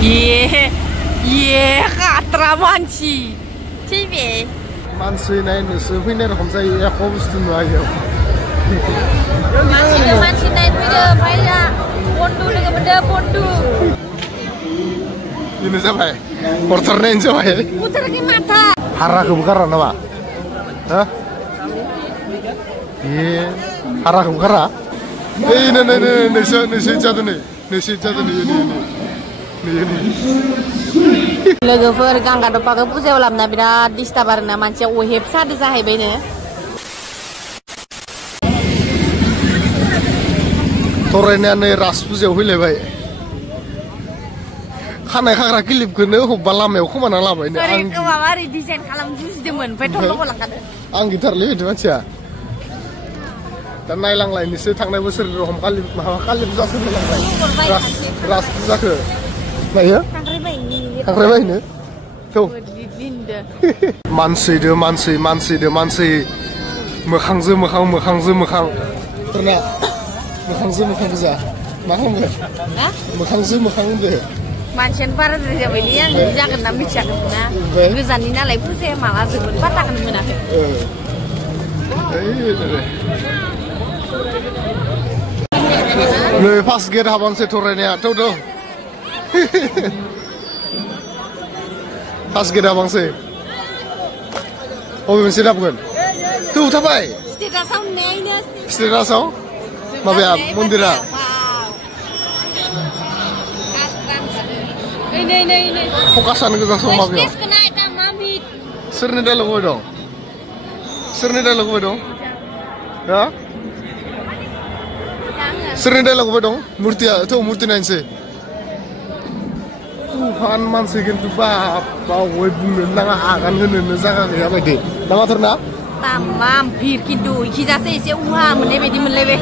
Ye khatra manchi. TV. Manchi naik nusu finer hamzah ya khobus tu nuayo. Manchi naik video bayar. Pondu dengan benda pondu. Ini siapa? Porternya ini siapa? Putar ke mata. Hara kebakaran apa? Hah? Iya, hara kebakaran? Ini nasi jatuh nih, ini. Logofor gang kado pakai pusat ulam na bina distabar na manci uhep sadi sahai bene. Torenya nih ras pusat uhile bayi. Karena kakak kilip kene balam ya, kemana lama ini? Sorry, kemari desain kalam jus demen, petrol lo lang kada. Gitar lihat macam. Dan nailang lain ini tang naik besar roham kalip, mahal kalip jatuh nalang lain. Ras jatuh. Nah ya? Tangkre ini. Tuh. Mansi de mansi. Mekangze. Pernah. Mekangze za. Maham ke? Hah? Mekangze deh. Mansian para dari siapa ini yang jangan nampi jangan na. Guzan ini nalai pusat malah sebut patakan mana. Nih pas kita habang setorenya, tuh. Pas kita habang se. Oh masih dah bukan? Tuh tapai. Setidaknya saun nih. Setidaknya saun? Mabia mundira. Ini. Fokusan kita semua mabia. Wes kena itu mami. Serni dah lagu dong. Ya? Serni dah lagu dong. Murti nanti. Tuhan mansi gitu bawa bunga nanga akan hene zaga ya bede. Nanga terna? Tamam bir kintu. Kita sih uha menlebe.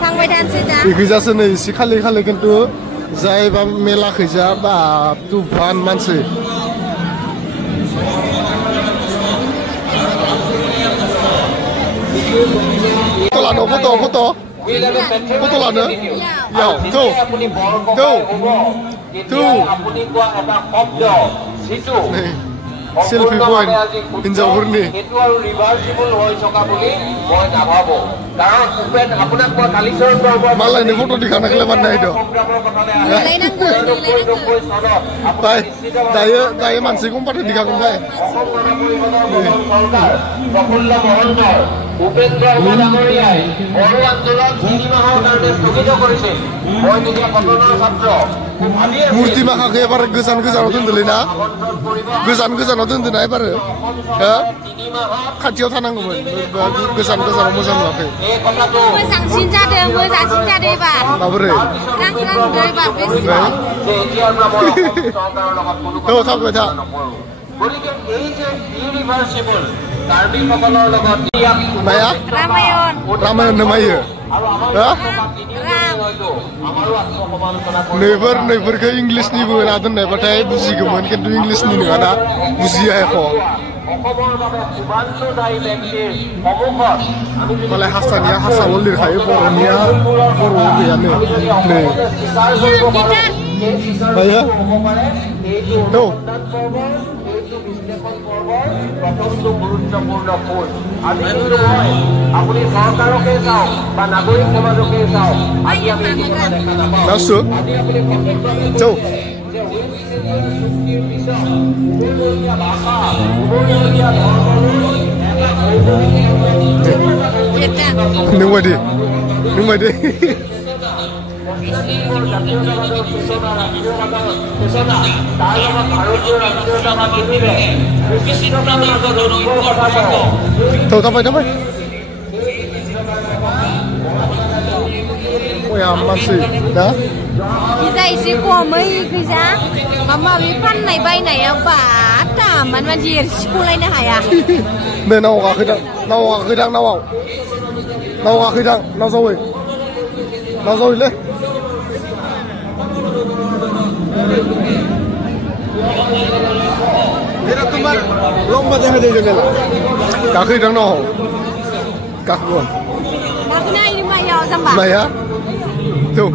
Tang wedan saja. Kita sini isi kali kintu. Zai ba mela kerja ba Tuhan mansi. Foto. Foto lada. Ya, tuh. Selfie point. Hinjau murni. Malah ini foto di kanan kelebat naik do. Baik, daya mansi kumpul di kanan baik. Upendra ডাঙৰীয়াই বড়ো আন্দোলন 3 মাহৰ কাৰণে স্থগিত কৰিছে মই নিজে কটনৰ ছাত্ৰ মূৰ্তি মাখাকে এবাৰ গোজান दोनदोलै ना गोजानाव दोनदोना एबार हो 3 माहৰ खाथियाव थानांगौमोन गोजानाव मोजां नुवाखै এই কথাটো मोजांसिन जादों एबार माबोरै एबार যে এতিয়াৰ পৰা মই চৰকাৰৰ লগত কোনো কথা নকৰো গতিকে এই যে ইউনিভাৰ্চিবল কাৰ্বি সকলৰ লগত মায়া ৰামায়ণ নামাयो ha नैफोरखौ इंलिशनिबो होना दोननायबाथाय बुजिगौमोन खिन्थु इंलिशनि नङाना बुजिया एख' मालाय हारसानिया हारसायाव लिरखायो बर'निया बर'आव गैयानो नै माया औ প্ৰথমটো গুৰুত্বপূৰ্ণ ফুল আজি কিন্তু মই আপুনি চৰকাৰকে চাওক বা নাগৰিক সমাজকে চাওক আজি আমি দেখা নাপাওঁ নাছো চৌ nung bayi জাতীয়তাবাদৰ সূচনা ৰাষ্ট্ৰীয়বাদৰ সূচনা তাৰ লগত ভাৰতীয় ৰাষ্ট্ৰীয়তাবাদ মিলিলে বিচিত্ৰতাৰ মাজত ঐক্যৰ কথা কওঁ Tapai. Oh ya masih, dah? Kita isi komai kita, mama bipan naik bayi naik apa? Taman manjir sekolah ini haya. Nih nawak kedang, nawak zawai le. Tidak tumbar, lomba deh juga lah. Kaki dang no, kakuan. Nakuna ini maya, zamba. Maya, tuh.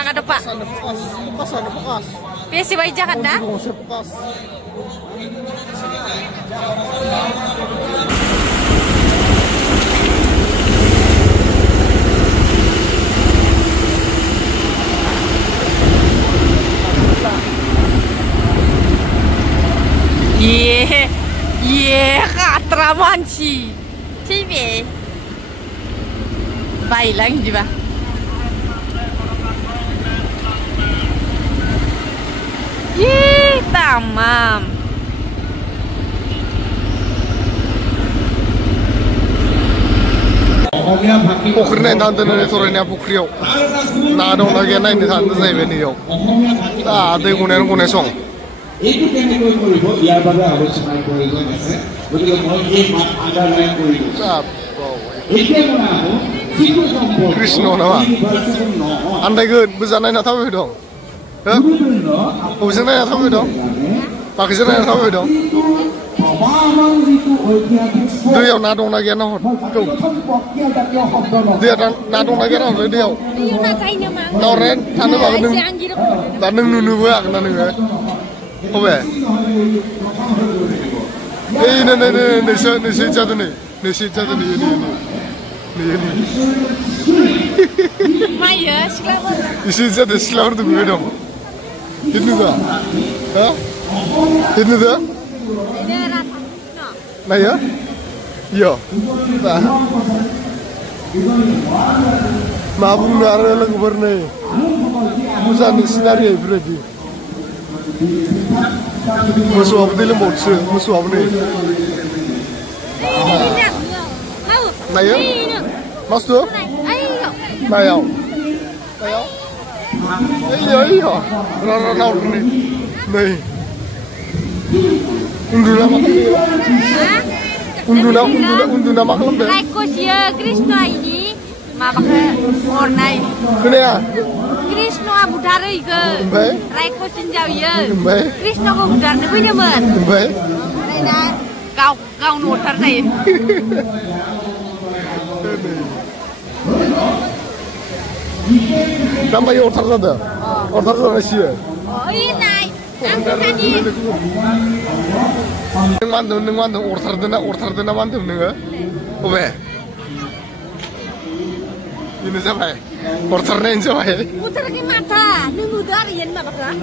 Kakak Depak. Bekas. Biasa baik jahat dah. Bekas. Katra manci. TV. Baiklah ini bah. Tamam. Pokhri nanti nih sorenya pokhriau. Nado lagi naik nanti saya beniau. Ada gune song. এইটো কেনেকৈ কৰিব ইয়াৰ বাবে আলোচনা প্ৰয়োজন আছে গতিকে মই এই আন্ডাৰলাইন কৰি দিছো এতিয়া মই আহো যিটো সম্পৰ্ক কৃষ্ণ নামা আন্দাইগোন বুজানাय না थाबाय दं हो बुजानाय ना थाबाय दं बाखिजानाय ना थाबाय दं दैयाव ना दंना गैया ना हर दैया ना दंना गैया ना हर दैयाव नावरेन थानो बागोन नों दा नों नुनोबो हागोन ना नोङो Oke. Nasi jatuh nih. Maya, selamat. Nasi jatuh selamat tuh gue dong. Ini tuh, hah? Ini tuh? Nah ya, yo, nah. Mabung nara lagu berni. Musan sinario berarti. Musuh apa dia lemot sih, musuh apa nih? Nah ya, mas tuh? Nah ya, iya, rara nih, nih, undur nama kelam deh. Raikos ya Krishna ini, mabaknya ornai. Kenapa? Krishna budar itu, Raikos senjau ya. Krishna kok budar nih punya men. Kau nutar nih. Tambah ya ortar saja sih. Oh ini, aku tadi. Neng mantu ortar dena mantu nengah. Oke. Ini siapa? Ortarnya ini siapa? Putar ke mata, nunggu dari yang mana kan?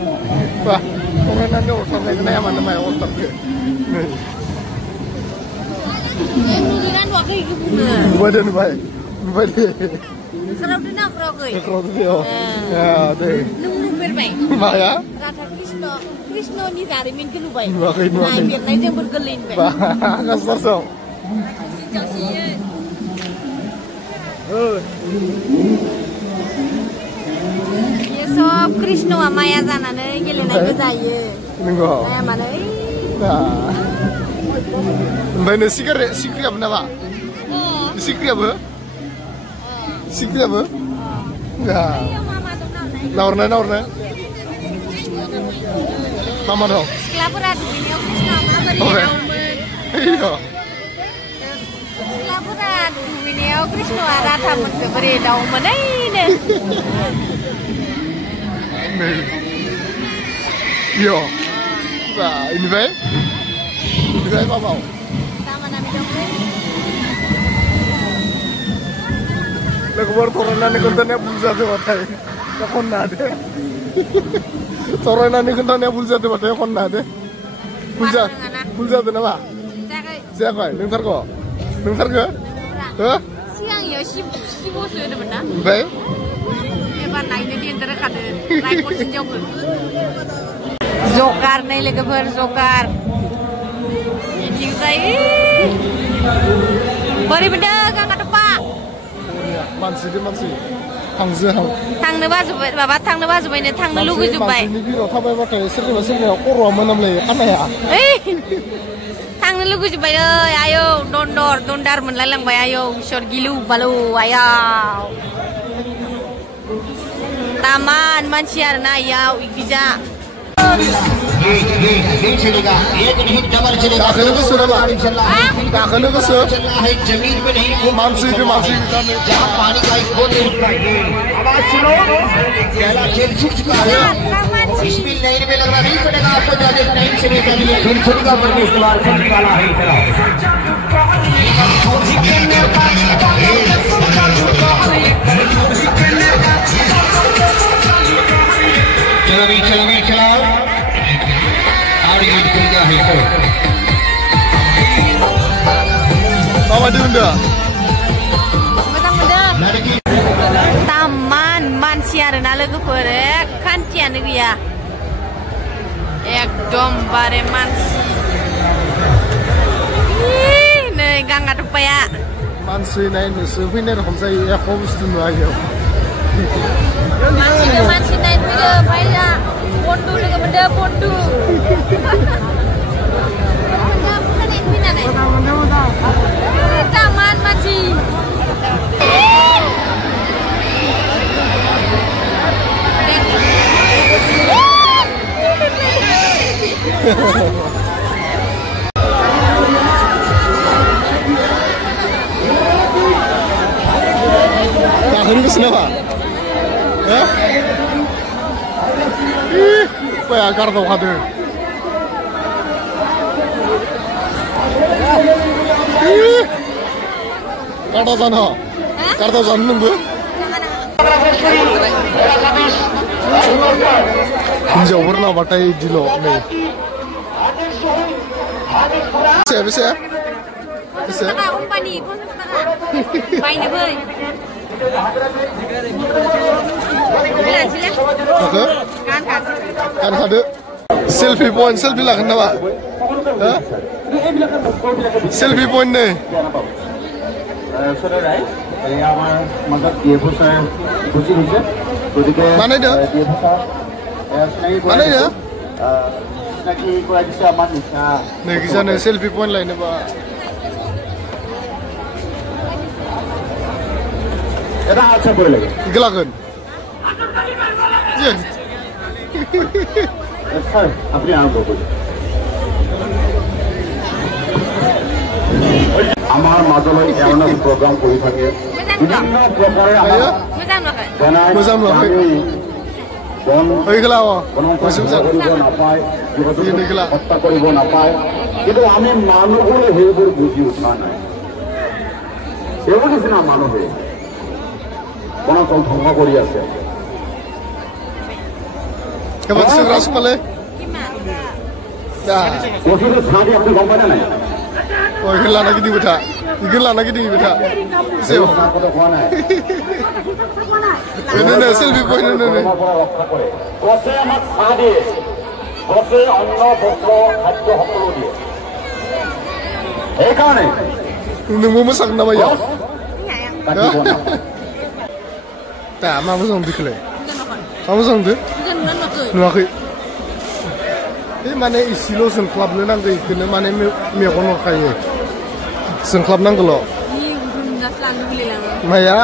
Wah, orang nanya ortarnya kenapa mana main ortar ke? Nunggu kan waktu itu bunga. Badan baik. Serau dina krokoy. Krokoy dia. Ya, deh. Nunggu berbaik. Maya? Rata Krishna ni cari min ke lubai. Makin. Nah, biar naik dia bergelin baik. Kasar so. Ya sob Krishna amaya sana nih gelin aja saya. Nenggo. Saya mana? Nah. Mbak sikri apa nama? Sikri apa? Sikri apa? Ya. Naurna. Mama dong. Kelapura dunia Krishna apa Oke. Iya. Kelapura dunia Krishna rata beri daun mana ini? Iya. Nah, ini baik. Ini baik apa mau? Sama nami dong. Lagu baru toranan ni kontennya pulsa tu batai. Tak kena deh. Toranan ni kontennya pulsa tu batai kena deh. Pulsa tu nama? Siapa? Nengtar ko? Hah? Siang ya si bos itu benar. Baik. Hebat naik di antara kade. Raikos senjau. Zokar nih lagi berzokar. Ini juga beri benda kan ada pak. Mansi. Hangzhe. Tang neba zubai, bapak tang neba zubai nih tang nelu zubai. Mansi ni biro tabai pakai serba korwa menam lagi apa ya? Tang nelu zubai ayo dondar menlalang bay ayo shor gilu balu ayo. Taman manciar na ya ikija. ये चलेगा, एक नहीं double चलेगा। काखने को सुना बा, काखने को सुन। चलना है जमीन पे नहीं, मानसी जहाँ पानी का एक बूंद उठता है। आवाज सुनो, पहला खेल छूट चुका है। इसमें लाइन में लगना नहीं पड़ेगा आपको, ज्यादा टाइम से नहीं करनी है। फिर छुटका पर इस बार खेल निकाला है इतना। चलाओ और ये निकल है Mama dia benda. Taman मानसि आरोना लोगोफोर खान्थियानो गैया एकदमबारे मानसि नै गाङा टपाया मानसि नायनोसो फैनाय रखम जायो एख' बुस्थु नुवा इयाव मानसि नायनो फैदो ओमफ्राय दा पन्डु लोगो मोनदो पन्डु taman मानसि Kakhoni ke sana, Pak? Ya? Apa ya kartu kado? Kartu sana? Kartu sana nunggu? Hijau warna batai dilo nih. Bisa? setengah company pun setengah main apa kan ada selfie point selfie lah kenapa selfie point nih mana itu mana itu nih kisah nih selfie point lainnya pak এটা আচ্ছা করে লাগে গলাগন sir আপনি আরম্ভ করুন আমার মাজলৈ এমন প্রোগ্রাম কৰি থাকে বিভিন্ন প্রকারে আমাৰ মোজাম নকয় বন হৈ গলা কৰিব নাপায় হত্যা কৰিব নাপায় কিন্তু আমি মানুহবোৰে সেইবোৰ বুজি উঠা নাই এইবোৰ নিচিনা মানুহে বনাঞ্চল ধ্বংস কৰি আছে কেৱল সুৰাজ পালে বস্তুটো ছাঁদি আপুনি গম পায় নাই ও ইগলা নাকি দি বেটা ইগলা নাকি দি বেটা সেও খোৱা নাই নে সেলফি পইণ্ট নে ৰক্ষা কৰে গছে আমাক ছাঁ দিয়ে গছে অন্ন বস্ত্ৰ খাদ্য সকলো দিয়ে সেইকাৰণে nemu masak nama ya কাটিব না tak mama sang dikle mama sang de nuakhi mana isilo sengklap nang ge kene mana megon khaye sengklap nang gelo maya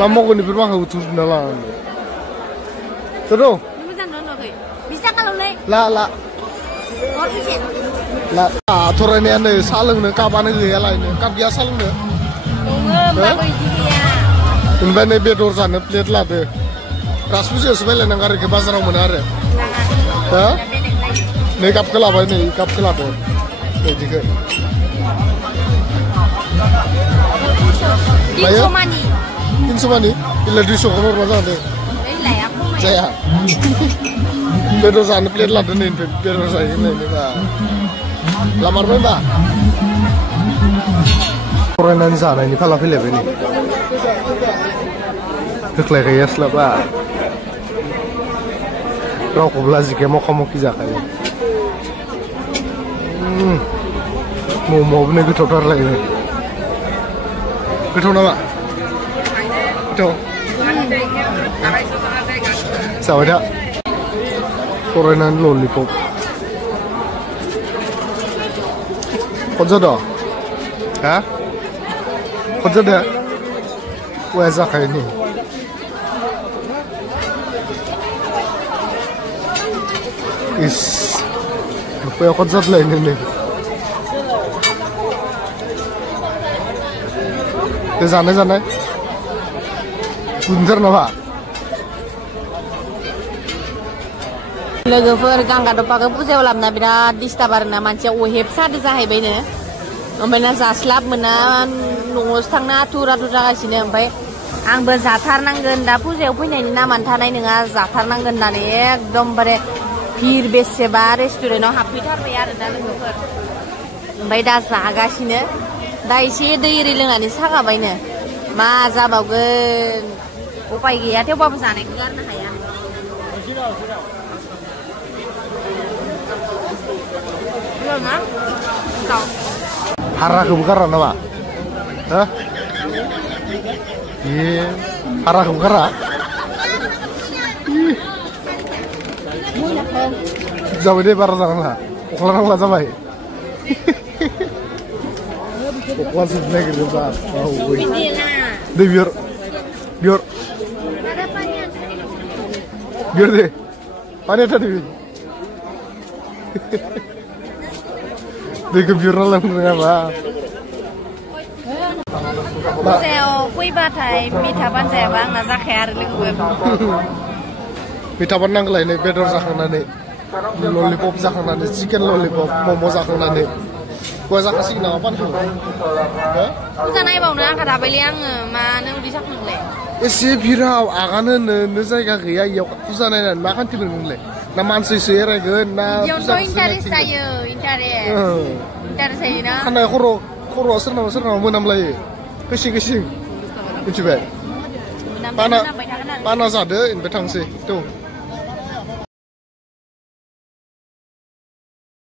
mama ko ni berma ha utur nala terus bisa kalau le la la thorane ane salung ne kabane ge ala ne kap ya salung ne Mbak nih bedor sana plate lah deh. Rasmus ya sebelah nanggar ke pasar orang mana ada? Hah? Nih kap kelapa ini, kap kelapa. Nih juga. Insomani. Insomani? Ilah di Sokonor mana ada? Ilah ya aku. Saya. Bedor sana plate lah deh nih, bedor saya ini bah. Lamar berapa? Korean sana ini kalau film ini. Keklek ya selapa. Rokok belajar kayak mau kijak aja. Mau bener gitu tor lagi. Gitu nama. Gitu. Sahaja. Korean lollipop. Kerja dah? Hah? Kerja dah? Wajah kayak ini. Is Kayak konsert lah ini. Sana. Bunzer napa? लोगोफोर गांगा दफाखौ फुजायाव लाबोना बिराद disturb आरोना मानसिया अहेब सादो जाहैबायनो ओमफ्राय ना जास्लाब मोना न'आवसो थांना आथुर जागासिनो ओमफ्राय आंबो जाथारनांगोन दा फुजायाव फैनायनि नामानो थानाय नङा जाथारनांगोन होननानै एकदमबारे भिर बेसेबा रेस्टुरेन्टाव हाबफैथारबाय आरोना लोगोफोर ओमफ्राय दा जागासिनो दा एसे दै एरि लोंनानै सागाबायनो मा जाबावगोन उपाय गैया थेवबाबो जानायखौ गारनो हाया Hara kebukara nama? Hah? Iya, hara kebukara? Jauh deh para orang lah, orang lah sampai. Pokoknya sudah gitu bah. Deh biar deh, mana tadi? Deh kebiuran lah apa? फुजायाव फैबाथाय मिथाबानो जायाबा आंना जाखाया आरो लोगोफोर मिथाबानो नांगौलायनो बेदर जाखांनानै ललिपप जाखांनानै चिकेन ललिपप मम' जाखांनानै गया जाखासिगोन नामा पानखौ फुजा नायबावनो आंखा दाबायलै आङो मानो उदै जाखांलाय एसे भिराव आगान होनो जायगा गैया इयाव फुजा नायनानै मा खान्थि मोनगोनलाय ना मानसिसो एरायगोन ना इयावथ' इन्टारेस्ट जायो इन्टारेस्ट जायोना खानाय खर'आ सोरनाबा मोनामलायो गोसिं मिथिबाय पाना जादो ओमफ्राय थांसै थ'